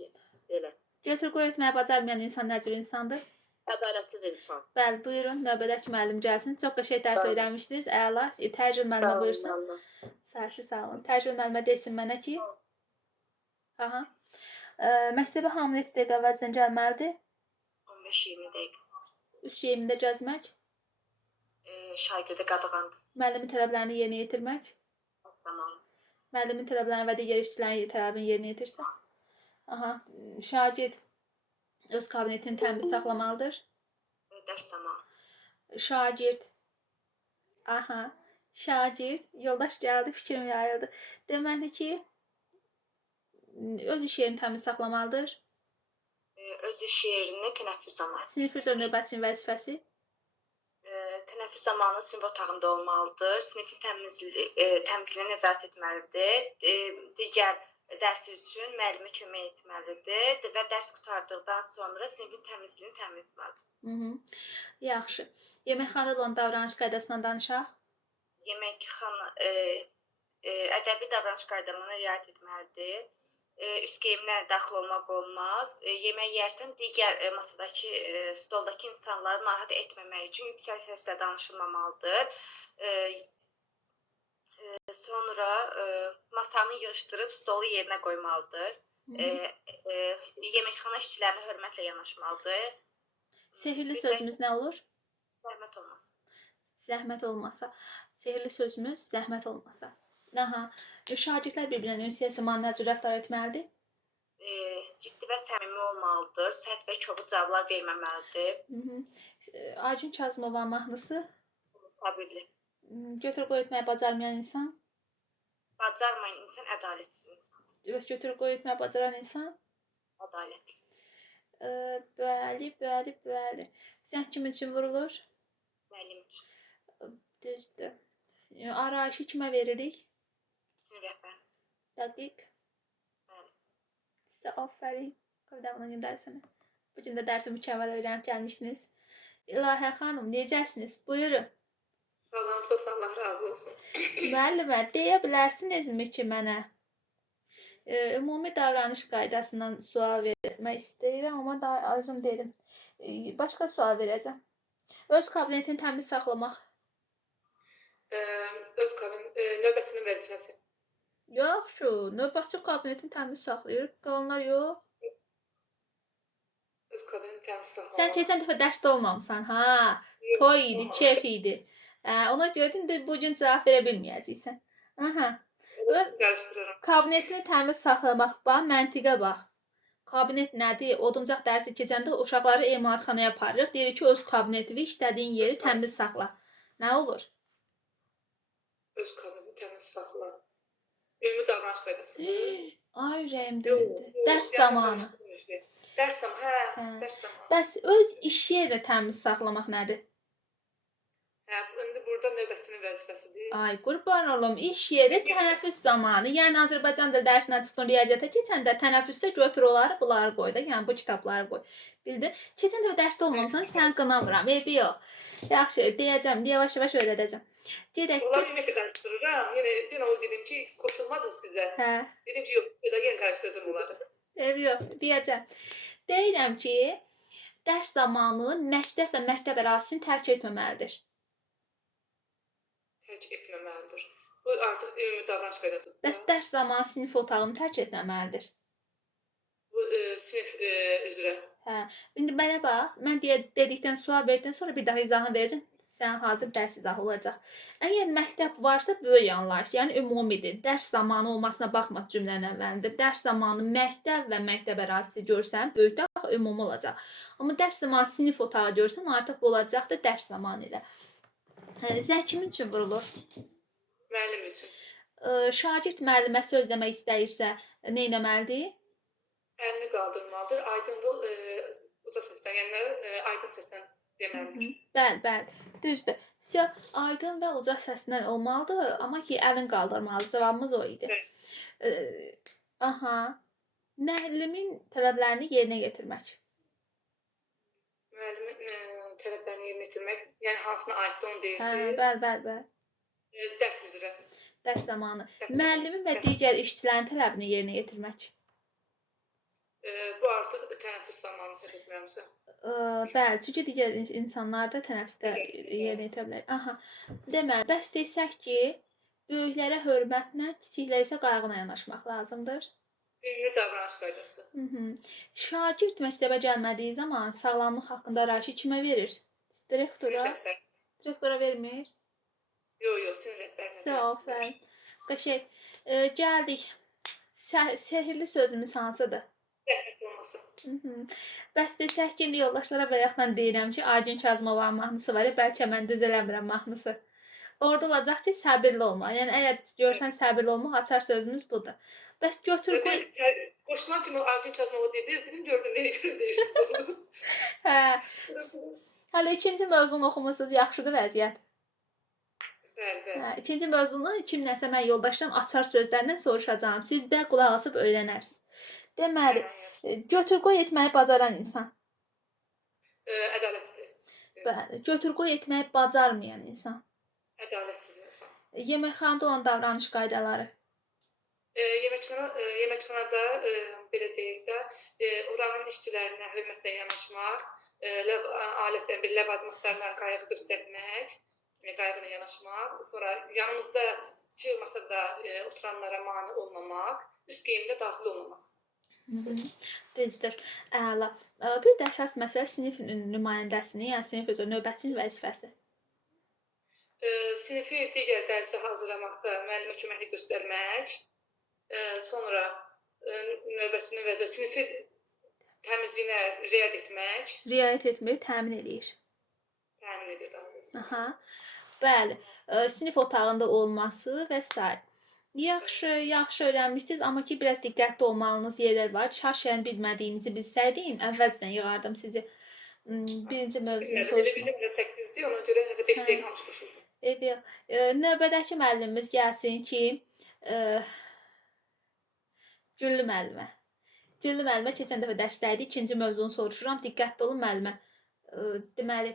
belə. Götür qoy etməyi bacarmayan insan nə cür insandır? Ədalətsiz insan. Bəli, buyurun. Növbədəki müəllim gəlsin. Çox qəşəng dərs öyrənmişdiniz. Əla. Təcrübə müəllimə buyursun. Sağ olun. Təcrübə müəllimə desin mənə ki. Aha. Məktəbə hamı neçə dəqiqə əvvəlcədən gəlməlidir? 15-20 dəqiqə. Üst geyimində gəzmək. Şagirdə qadağandır. Müəllimin tələblərini yerinə yetirmək. Tamam. Müəllimin tələblərini və digər işçilərin tələbini yerinə yetirsə. Aha. Şagird öz kabinetini təmiz saxlamalıdır. Dərs zamanı. Şagird. Aha. Şagird. Yoldaş gəldi, fikrim yayıldı. Deməli ki, öz iş yerini təmiz saxlamalıdır. Öz iş yerini tənəffüs zamanı. Sinif üzrə növbətçinin vəzifəsi. Tənəffüs zamanı sinif otağında olmalıdır. Sinifin təmizliyinə nəzarət etməlidir. Digər dərs üçün müəllimə kömək etməlidir və dərs qurtardıqdan sonra sinifin təmizliyini təmin etməlidir. Yaxşı. Yeməkxanada olan davranış qaydasından danışaq. Yeməkxana ədəbi davranış qaydalarına riayət etməlidir. Üst geyimlə daxil olmaq olmaz. Yemək yərsən digər masadakı, stoldakı insanları narahat etməmək üçün yüksək səslə danışılmamalıdır. Sonra masanı yığışdırıb stolu yerinə qoymalıdır. Yeməkxana işçilərinə hörmətlə yanaşmalıdır. Sehirli sözümüz nə olur? Zəhmət olmaz. Zəhmət olmasa. Sehirli sözümüz zəhmət olmasa. Aha. Şagirdlər bir-birinə ünsiyyət zamanı nə cür rəftar etməlidir? Ciddi və səmimi olmalıdır. Sərt və kobud cavablar verməməlidir. Aygün Kazımova mahnısı? Tabirli. Götür qoy etməyi bacarmayan insan? Bacarmayan insan ədalətsiz insan. Götür qoy etməyi bacaran insan? Ədalətli. Bəli. Zəng kim üçün vurulur? Müəllim üçün. Düzdür. Arayışı kimə veririk? Sinif rəhbəri. Dəqiq. Bəli. Sizə aferin. Qavdamına göndərsənə. Bu gün də dərsi mükəmməl öyrənib gəlmişdiniz. İlahə xanım, necəsiniz? Buyurun. Salam, çox Allah razı olsun. Müəllimə, deyə bilərsinizmi ki mənə? Ümumi davranış qaydasından sual vermək istəyirəm, amma daha özüm dedim. Başqa sual verəcəm. Öz kabinetini təmiz saxlamaq. Öz növbətçinin vəzifəsi. Yaxşı, növbətçi kabinetini təmiz saxlayır, qalanlar yox. Öz kabinetini təmiz saxlamaq. Sən keçən dəfə dərsdə olmamısan, ha? Toy idi, keyf idi. Ona görə də bu gün cavab verə bilməyəcəksən. Aha. Qarışdırıram. Kabinetini təmiz saxlamaq, bax, məntiqə bax. Kabinet nədir? Oduncaq dərsi keçəndə uşaqları emalatxanaya aparırıq. Deyirik ki, öz kabinetini, işlədiyin yeri təmiz saxla. Nə olur? Öz kabinetini təmiz saxla. Ümumi davranış qaydası. Ay, ürəyim döyüldü. Dərs zamanı. Dərs zamanı, dərs zamanı. Bəs öz iş yerini təmiz saxlamaq nədir? İndi burada növbətçinin vəzifəsidir. Ay, qurban olum, iş yeri tənəffüs zamanı. Yəni Azərbaycan dil dərsinə çıxdın riyaziyyata keçəndə tənəffüsdə götür onları, bunları qoy da. Yəni bu kitabları qoy. Bildin? Keçən dəfə dərsdə olmamısan, sən qınamıram. Eybi yox. Yaxşı, deyəcəm, yavaş-yavaş öyrədəcəm. Gedək. Onları ümumiyyətlə qarışdırıram. Yenə o dedim ki, qoşulmadım sizə. Hə. Dedim ki, yox, yenə qarışdıracağım onları. Eybi yox, deyəcəm. Deyirəm ki, dərs zamanı məktəb və məktəb ərazisini tərk etməməlidir. Tərk etməməlidir. Bu artıq ümumi davranış qaydasıdır. Bəs dərs zamanı sinif otağını tərk etməməlidir. Bu sinif üzrə. Hə. İndi mənə bax, mən dedikdən sual verdikdən sonra bir daha izahını verəcəm. Sənin hazır dərs izahı olacaq. Əgər məktəb varsa böyük anlayış, yəni ümumidir. Dərs zamanı olmasına baxma cümlənin əvvəlində. Dərs zamanı məktəb və məktəb ərazisi görsən, böyükdə ümumi olacaq. Amma dərs zamanı sinif otağı görsən, artıq bu olacaq da dərs zamanı ilə. Zəng kimin üçün vurulur? Müəllim üçün. Şagird müəllimə sözləmək istəyirsə, nə etməlidir? Əlini qaldırmalıdır. Aydın uca səslə, yəni aydın səslə deməlidir. Bəli. Düzdür. Aydın və uca səslə olmalıdır, amma ki, əlin qaldırmalıdır. Cavabımız o idi. Aha. Müəllimin tələblərini yerinə yetirmək. Müəllimin tələblərini yerinə yetirmək, yəni hansına aiddir onu deyirsiniz? Bəli. Dərs üzrə. Dərs zamanı. Müəllimin və digər işçilərin tələbini yerinə yetirmək. Bu artıq tənəffüs zamanı səhv etmirəmsə. Bəli, çünki digər insanlar da tənəffüsdə yerinə yetirə bilər. Aha. Deməli, bəs desək ki, böyüklərə hörmətlə, kiçiklərə isə qayğına yanaşmaq lazımdır. Ümumi davranış qaydası. Şagird məktəbə gəlmədiyi zaman sağlamlıq haqqında rəşi kimə verir? Direktora? Direktora vermir? Yox, sinif rəhbərinə. Sağ ol. Qəşəng. Gəldik. Sehirli sözümüz hansıdır? Rəhmət olmasın. Bəs desək ki, yoldaşlara bayaqdan deyirəm ki, Aygün Kazımovanın mahnısı var, bəlkə mən düz eləmirəm mahnısı. Orada olacaq ki, səbirli olmaq. Yəni əgər görsən səbirli olmaq, açar sözümüz budur. Bəs götür qoy. Qoşulan kimi Aygün Kazımova dediniz, dedim gördüm nəyə görə deyirsiniz onu. Hə. Hələ ikinci mövzunu oxumusunuz, yaxşıdır vəziyyət. Bəli. İkinci mövzunu kimləsə mən yoldaşdan açar sözlərlə soruşacağam. Siz də qulaq asıb öyrənərsiniz. Deməli, götür qoy etməyi bacaran insan. Ədalətli. Bəli, götür qoy etməyi bacarmayan insan. Ədalətsiz insan. Yeməkxanada olan davranış qaydaları. Yeməkxanada belə deyək də, oranın işçilərinə hörmətlə yanaşmaq, alətlərin bir ləvazimatlarına qayğı göstərmək, qayğına yanaşmaq, sonra yanımızda iki masada oturanlara mane olmamaq, üst geyimdə daxil olmamaq. Düzdür. Əla. Bir də əsas məsələ sinif nümayəndəsinin, yəni sinif üzrə növbətçinin vəzifəsi. Sinifi digər dərsə hazırlamaqda müəllimə köməklik göstərmək, sonra növbətçinin vəzifəsi sinifi təmizliyinə riayət etmək. Riayət etmir, təmin edir. Təmin edir daha doğrusu. Aha. Bəli, sinif otağında olması və s. Yaxşı öyrənmişdiniz, amma ki, biraz diqqətli olmalınız yerlər var. Şaşən bilmədiyinizi bilsəydim, əvvəlcədən yığardım sizi. Birinci mövzunu soruşma. Belə 8-dir, ona görə 5 dəqiqə qalmış qoşuldu. Növbədəki müəllimimiz gəlsin ki, Güllü müəllimə. Güllü müəllimə keçən dəfə dərsdə idi, ikinci mövzunu soruşuram. Diqqətli olun müəllimə. Deməli,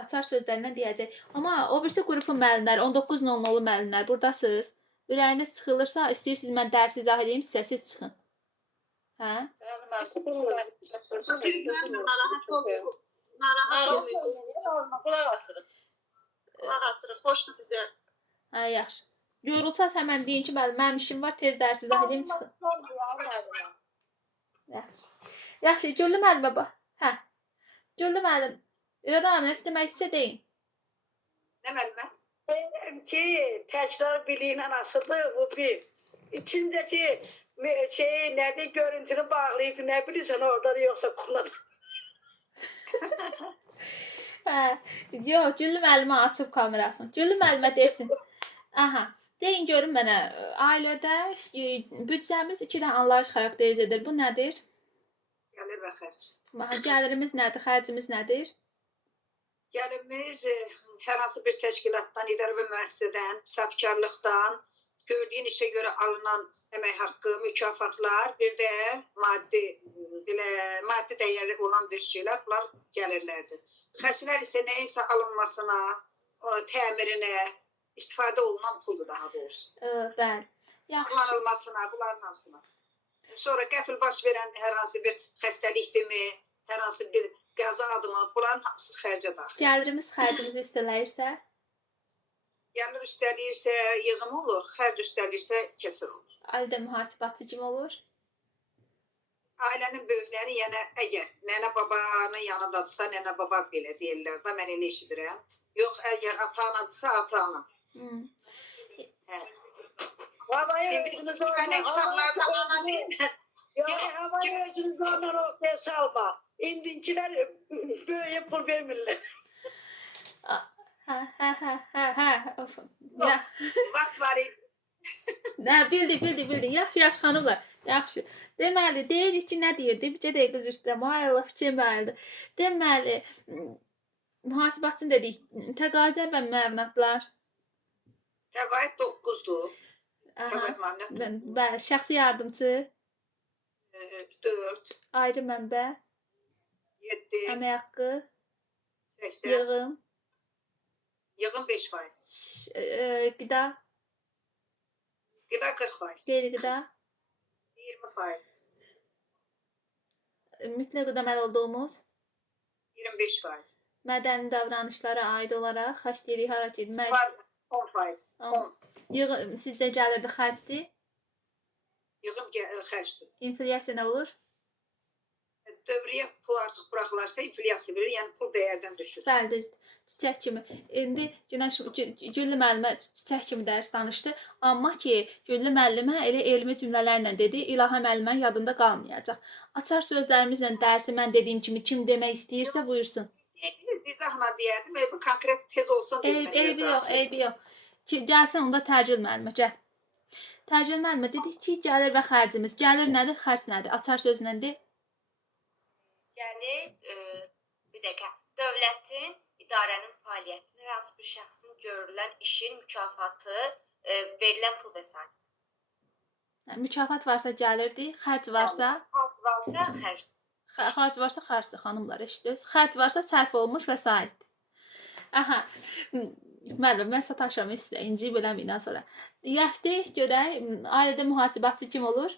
açar sözlərindən deyəcək. Amma o birisi qrupun müəllimləri, 19.00 müəllimlər, buradasınız. Ürəyiniz sıxılırsa, istəyirsiniz mən dərsi izah edeyim, sizə siz çıxın. Hə? Narahat olmayın. Narahat olmayın. Qulaq asırıq. Qulaq asırıq. Xoşdur bizə. Hə, yaxşı. Yorulsaz həmən deyin ki, mənim işim var, tez dərsi izah edeyim, çıxın. Yaxşı. Yaxşı, Güllü müəllimə bax. Hə. Güllü müəllim, İradan abi, nəsə demək istə deyin. Nə müəllimə? Deyirəm ki, təkrar biliylə asılı bu bir. İkinciki nədir, görüntünü bağlayıcı, nə bilirsən orada yoxsa konuda. Hə. Yox, Güllü müəllimə açıb kamerasını. Güllü müəllimə desin. Aha. Deyin görün mənə, ailədə büdcəmiz 2 dənə anlayış xarakteriz edir. Bu nədir? Gəlir və xərc. Gəlirimiz nədir, xərcimiz nədir? Gəlirimiz hər hansı bir təşkilatdan, idarə və müəssisədən, sahibkarlıqdan, gördüyün işə görə alınan əmək haqqı, mükafatlar, bir də maddi dəyəri olan bir şeylər, bunlar gəlirlərdir. Xərclər isə nəyisə alınmasına, təmirinə, istifadə olunan puldur daha doğrusu. Bəli. Yaxşı. Kullanılmasına, bunların hamısına. Sonra qəfil baş verən hər hansı bir xəstəlikdirmi, hər hansı bir qəzadırmı, bunların hamısı xərcə daxil. Gəlirimiz xərcimizi üstələyirsə? Gəlir üstəliyirsə yığım olur, xərc üstəliyirsə kəsir olur. Ailədə mühasibatçı kim olur? Ailənin böyükləri, yəni əgər nənə babanın yanındadırsa, nənə baba belə deyirlər də, mən elə eşidirəm. Yox, əgər ata-anadırsa, ata-ana. Hə. Havayı özünüz zorla ortaya salma. İndikilər böyüyə pul vermirlər. Hə. Of. Ya. Vaxt var idi. Nə, bildi. Yaxşı xanımlar. Yaxşı. Deməli, deyirik ki, nə deyirdi? Bircə dəqiqə üzr istəyirəm. Ay Allah, fikrim gəldi. Deməli, mühasibatçı dedik, təqaüdlər və müavinətlər. Təqaüd 9-dur. Təqaüd müavinət. Bəli, şəxsi yardımçı. 4. Ayrı mənbə. 7. Əmək haqqı. 80. Yığım. Yığım 5%. Qida. Qida 40%. Qeyri-qida. 20%. Mütləq ödəməli olduğumuz 25%. mədəni davranışlara aid olaraq xərcləyirik hara getmək. 10%. Yığım sizcə gəlirdi xərcdir? Yığım xərcdir. İnflyasiya nə olur? Dövriyyə pul artıq buraxılarsa inflyasiya verir, yəni pul dəyərdən düşür. Bəli, çiçək kimi. İndi Güllü müəllimə çiçək kimi dərs danışdı, amma ki, Güllü müəllimə elə elmi cümlələrlə dedi, İlahə müəllimənin yadında qalmayacaq. Açar sözlərimizlə dərsi mən dediyim kimi kim demək istəyirsə buyursun. İzahla deyərdim, bu konkret tez olsun deyə. Eybi yox. Gəlsən onda tərcül müəllimə, gəl. Tərcül müəllimə dedik ki, gəlir və xərcimiz. Gəlir nədir, xərc nədir? Açar sözlə de. Gəlir, bir dəqiqə, dövlətin, idarənin fəaliyyətinin, hər hansı bir şəxsin görülən işin mükafatı, verilən pul vəsait. Mükafat varsa gəlirdi, xərc varsa? Xərc varsa xərc. Xərc varsa xərcdir, xanımlar, eşidirsiniz? Xərc varsa sərf olunmuş vəsaitdir. Aha, müəllim, mən sataşamı sizə, inci beləməyindən sonra. Yaxşı, görək, ailədə mühasibatçı kim olur?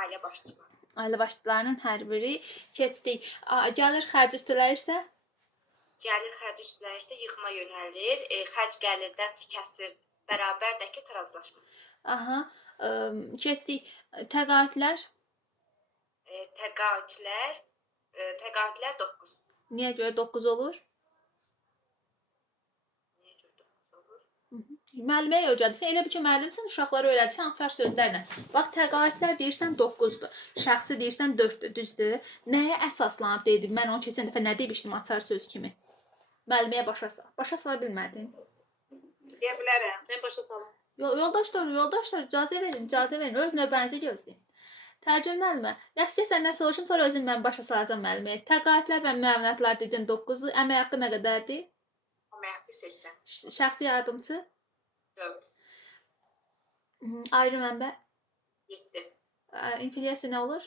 Ailə başçıları. Ailə başçılarının hər biri keçdik. Gəlir xərc üstələyirsə? Gəlir xərc üstələyirsə yığıma yönəlir. Xərc gəlirdən kəsir, bərabərdəki tarazlaşma. Aha, keçdik. Təqaüdlər? Təqaüdlər 9. Niyə görə 9 olur? Müəlliməyə öyrədirsən, elə bir ki, müəllimsən, uşaqlara öyrədirsən açar sözlərlə. Bax, təqaüdlər deyirsən 9-dur, şəxsi deyirsən 4-dür, düzdür? Nəyə əsaslanıb deyildi? Mən onu keçən dəfə nə deymişdim açar söz kimi? Müəlliməyə başa sal. Başa sala bilmədin? Deyə bilərəm. Mən başa salım. Yoldaşlar, icazə verin, öz növbənizi gözləyin. Tərcümə müəllimə, yaxşı ki, səndən soruşum, sonra özüm mən başa salacağam müəlliməyə. Təqaüdlər və müavinətlər dedin 9-u, əmək haqqı nə qədərdir? Əmək haqqı 80. Şəxsi yardımçı? 4. Ayrı mənbə? 7. İnflyasiya nə olur?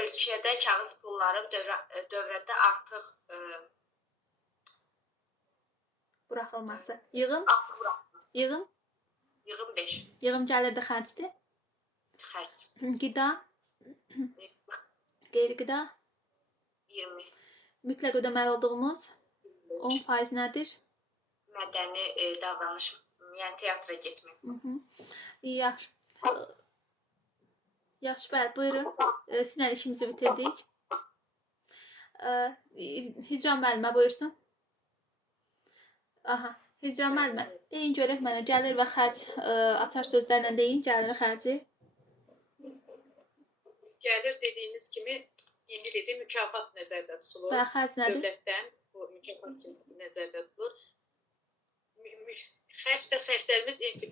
Ölkədə kağız pulların dövrədə artıq buraxılması. Yığım? Artıq buraxılması. Yığım? Yığım 5. Yığım gəlirdi xərcdir. Xərc Qida, qeyri-qida, 20. mütləq ödəməli olduğumuz 10% nədir? Mədəni davranış, yəni teatra getmək. Yaxşı. Yaxşı, bəli, buyurun. Sizlə işimizi bitirdik. Hicran müəllimə buyursun. Aha, Hicran müəllimə, deyin görək mənə gəlir və xərc açar sözlərlə deyin, gəlir xərci. Gəlir dediyimiz kimi indi dedi mükafat nəzərdə tutulur. Və xərc nədir? Dövlətdən bu mükafat kimi nəzərdə tutulur. Xərclərimiz indi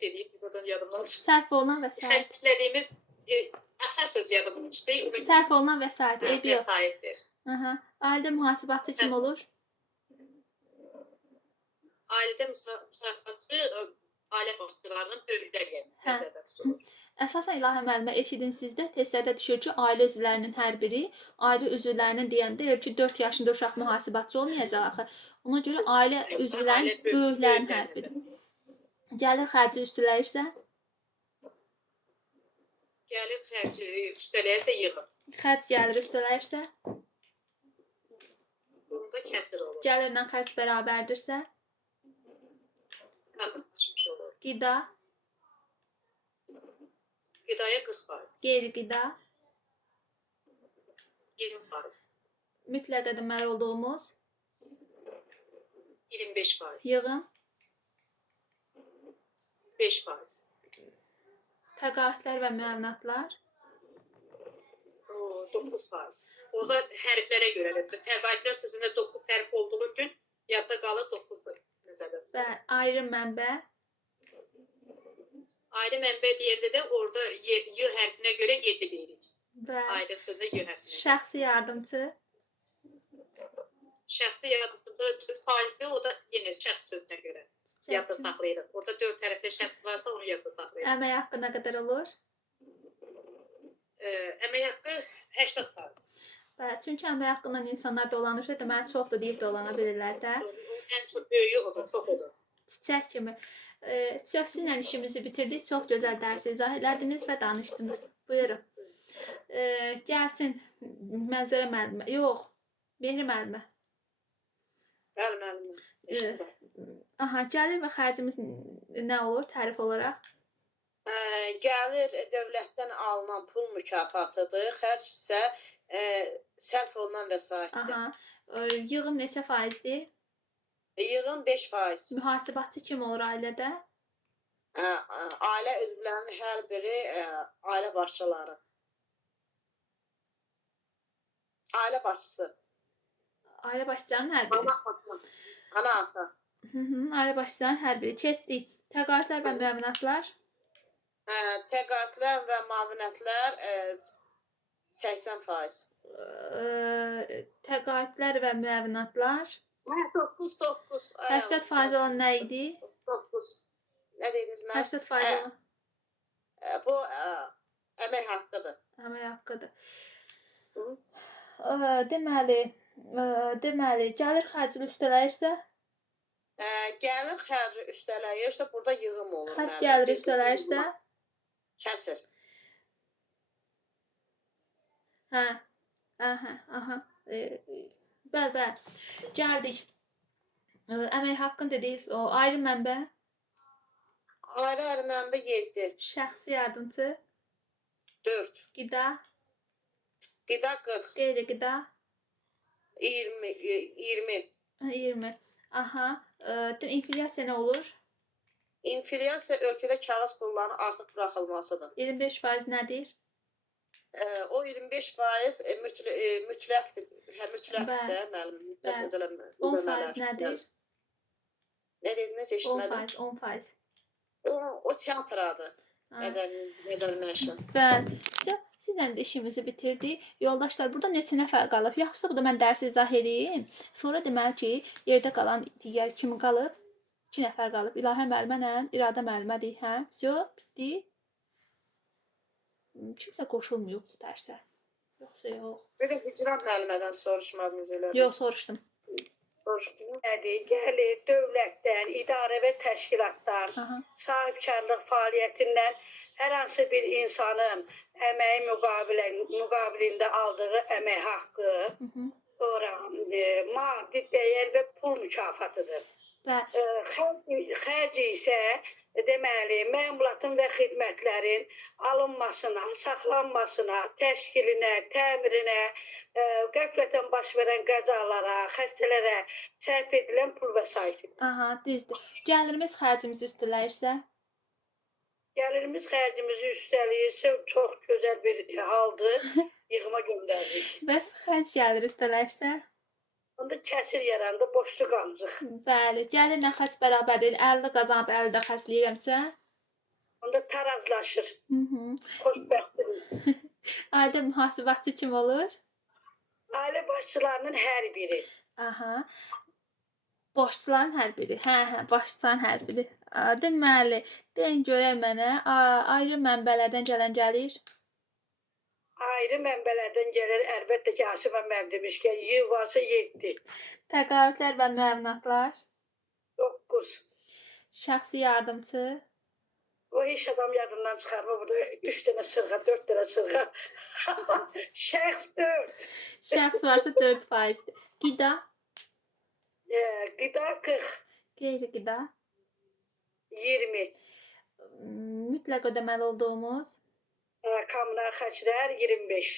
dedik, buradan yadımdan çıxdı. Sərf olunan vəsait. Xərclədiyimiz əsas söz yadımdan çıxdı. Sərf olunan vəsait, eybi yox. Vəsaitdir. Ailədə mühasibatçı kim olur? Ailədə müsafatçı ailə başçılarının böyükləri nəzərdə tutulur. Əsasən İlahə müəllimə eşidin sizdə testlərdə düşür ki, ailə üzvlərinin hər biri ayrı üzvlərinin deyəndə elə ki 4 yaşında uşaq mühasibatçı olmayacaq axı. Ona görə ailə üzvlərinin böyüklərinin hər biri. Gəlir xərci üstələyirsə? Gəlir xərci üstələyirsə yığım. Xərc gəlir üstələyirsə? Bunda kəsir olur. Gəlirlə xərc bərabərdirsə? Açmış olur. Qida? Qidaya 40%. Qeyri-qida? 20%. Mütləq ödəməli olduğumuz? 25%. Yığım? 5%. Təqaüdlər və müavinətlər? 9%. Orada hərflərə görədir. Təqaüdlər sözündə 9 hərf olduğu üçün yadda qalır 9 nəzərdə tutulur. Və ayrı mənbə? Ayrı mənbə deyəndə də orada y hərfinə görə 7 deyirik. Və Ayrı sözündə y hərfinə. şəxsi yardımçı? Şəxsi yardımçıda 4%-dir, o da yenə şəxs sözünə görə yadda saxlayırıq. Orada 4 tərəfli şəxs varsa onu yadda saxlayırıq. Əmək haqqı nə qədər olur? Əmək haqqı 80%. Bəli, çünki əmək haqqından insanlar dolanırsa, deməli çoxdur deyib dolana bilirlər də. Ən çox böyüyü odur, çox odur. Çiçək kimi. Sizlə işimizi bitirdik. Çox gözəl dərs izah elədiniz və danışdınız. Buyurun. Gəlsin Mənzərə müəllimə. Yox, Mehri müəllimə. Bəli, müəllimə. Aha, gəlir və xərcimiz nə olur tərif olaraq? Gəlir dövlətdən alınan pul mükafatıdır. Xərc isə sərf olunan vəsaitdir. Aha. Yığım neçə faizdir? Yığım 5%. Mühasibatçı kim olur ailədə? Ailə üzvlərinin hər biri ailə başçıları. Ailə başçısı. Ailə başçılarının hər biri. Ana ata. Ailə başçılarının hər biri. Keçdik. Təqaüdlər və müavinətlər? Təqaüdlər və müavinətlər 80%. Təqaüdlər və müavinətlər 9. 80% olan nə idi? 9. Nə dediniz mən? 80% olan. Bu əmək haqqıdır. Əmək haqqıdır. Deməli, gəlir xərcini üstələyirsə? Gəlir xərci üstələyirsə, burada yığım olur. Xərc gəlir üstələyirsə? Kəsir. Aha. Bəli. Gəldik. Əmək haqqını dedik, o ayrı mənbə? Ayrı mənbə 7. Şəxsi yardımçı? 4. Qida? Qida 40. Qeyri-qida? 20. 20. Aha. İnflyasiya nə olur? İnflyasiya ölkədə kağız pullarının artıq buraxılmasıdır. 25% nədir? O 25% mütləqdir. Mütləqdir, müəllim. 10% nədir? Nə dediniz, eşitmədim? 10%. O teatradır. Mədəni məşq. Bəli. Sizlə də işimizi bitirdik. Yoldaşlar, burada neçə nəfər qalıb? Yaxşısı bu da mən dərsi izah edeyim. Sonra deməli ki, yerdə qalan digər kimi qalıb? 2 nəfər qalıb. İlahə müəllimə, İradə müəllimədir. Hə? Vəsə, bitdi. Kimsə qoşulmuyor bu dərsə. Yoxsa yox. Bir də Hicran müəllimədən soruşmadınız elə. Yox, soruşdum. Gəlir dövlətdən, idarə və təşkilatdan, Aha. sahibkarlıq fəaliyyətindən hər hansı bir insanın əməyi müqabilində aldığı əmək haqqı, sonra maddi dəyər və pul mükafatıdır. Və Xərc isə deməli məmulatın və xidmətlərin alınmasına, saxlanmasına, təşkilinə, təmirinə, qəflətən baş verən qəzalara, xəstələrə sərf edilən pul vəsaitidir. aha, düzdür. Gəlirimiz xərcimizi üstələyirsə, Gəlirimiz xərcimizi üstələyirsə çox gözəl bir haldır. Yığıma göndəririk. bəs xərc gəlir üstələyirsə, Onda kəsir yarandı, boşluq qalırıq. bəli, gəlirlə xərc bərabər deyil. 50 qazanıb 50-də xərcləyirəmsə, Onda tarazlaşır. hı. Xoşbəxtlik. Ayda mühasibatçı kim olur? Ailə başçılarının hər biri. Aha. Başçıların hər biri. Hə, başçıların hər biri. Deməli, deyin görək mənə, ayrı mənbələrdən gələn gəlir. Ayrı mənbələrdən gəlir, əlbəttə ki, Asifə mənim demişkən, yer varsa 7, Təqaüdlər və müavinətlər, 9. şəxsi yardımçı, O heç adam yadından çıxarma, burada 3 dənə sırğa, 4 dənə sırğa. Şəxs 4. şəxs varsa 4%. Qida, Qida 40, qeyri-qida, 20. mütləq ödəməli olduğumuz Kommunal xərclər 25.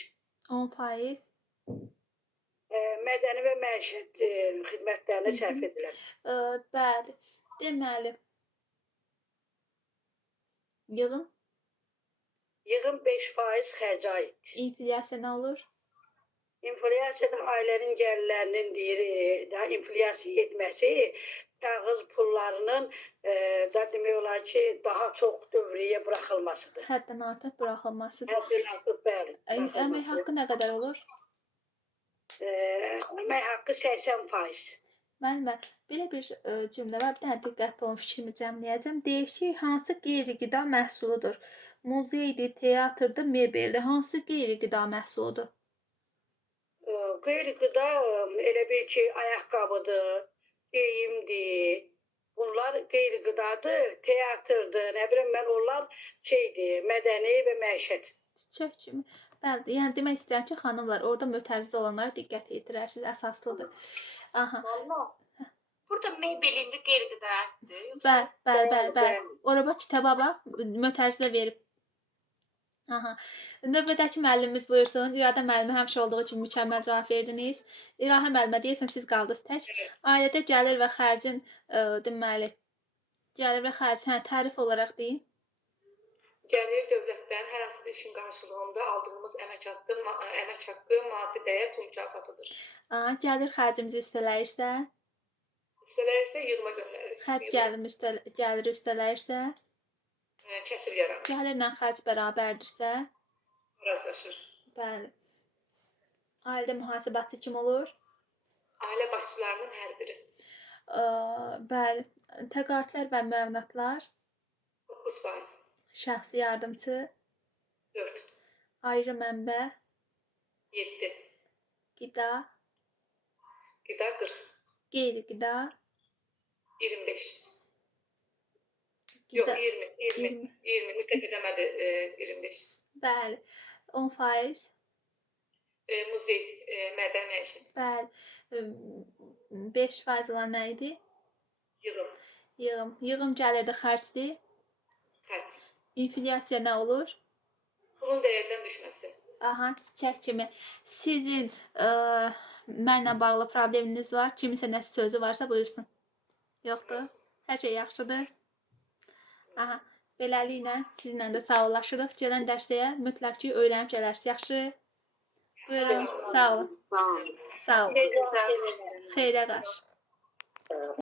10%. Mədəni və məişət xidmətlərinə sərf edilən. Bəli. Deməli, yığın, Yığın 5% xərcə aiddir. inflyasiya nə olur? İnflyasiyada ailənin gəlirlərinin inflyasiya etməsi kağız pullarının da demək olar ki, daha çox dövriyyəyə buraxılmasıdır. Həddən artıq buraxılmasıdır. Həddən artıq bəli. Əmək haqqı nə qədər olur? Əmək haqqı 80%. Müəllimə, belə bir cümlə var, bir dənə diqqətli olun, fikrimi cəmləyəcəm. Deyək ki, hansı qeyri-qida məhsuludur? Muzeydir, teatrdır, mebeldir. Hansı qeyri-qida məhsuludur? Qeyri-qida elə bil ki, ayaqqabıdır, geyimdir. Bunlar qeyri-qidadır, teatrdır, nə bilim mən onlar şeydir, mədəni və məişət. Çiçək kimi. Bəli, yəni demək istəyirəm ki, xanımlar, orada mötərizdə olanlara diqqət yetirərsiniz, əsaslıdır. Aha. Burada mebelində qeyri-qidadır, yoxsa? Bəli. Ora bax, kitaba bax, mötərizdə verib. Aha. Növbədəki müəllimimiz buyursun. İradə müəllimi həmişə olduğu kimi mükəmməl cavab verdiniz. İlahə müəllimə deyəsən siz qaldınız tək. Ailədə gəlir və xərcin deməli, gəlir və xərc, tərif olaraq deyin. Gəlir dövlətdən hər hansı bir işin qarşılığında aldığımız əmək haqqı maddi dəyər pul mükafatıdır. Gəlir xərcimizi üstələyirsə, Üstələyirsə yığıma göndəririk. xərc gəlir üstələyirsə, Kəsir yaranır. gəlirlə xərc bərabərdirsə, Razılaşır. bəli. Ailədə mühasibatçı kim olur? Ailə başçılarının hər biri. Bəli. Təqaüdlər və müavinətlər, 9%. şəxsi yardımçı, 4. ayrı mənbə, 7. qida, Qida 40. qeyri-qida, 25. qida, Yox, 20. Mütləq ödəmədi 25. bəli. 10%, Muzey, mədəni məişət. bəli. 5% olan nə idi? Yığım. Yığım. Yığım gəlirdi xərcdir. Xərc. İnflyasiya nə olur? Pulun dəyərdən düşməsi. Aha, çiçək kimi. Sizin mənlə bağlı probleminiz var. Kiminsə nəsə sözü varsa buyursun. Yoxdur? Hər şey yaxşıdır? Aha, beləliklə sizinlə də sağollaşırıq. Gələn dərsəyə mütləq ki, öyrənib gələrsiniz. Yaxşı? Buyurun, sağ olun. Sağ olun. Xeyrə qarşı.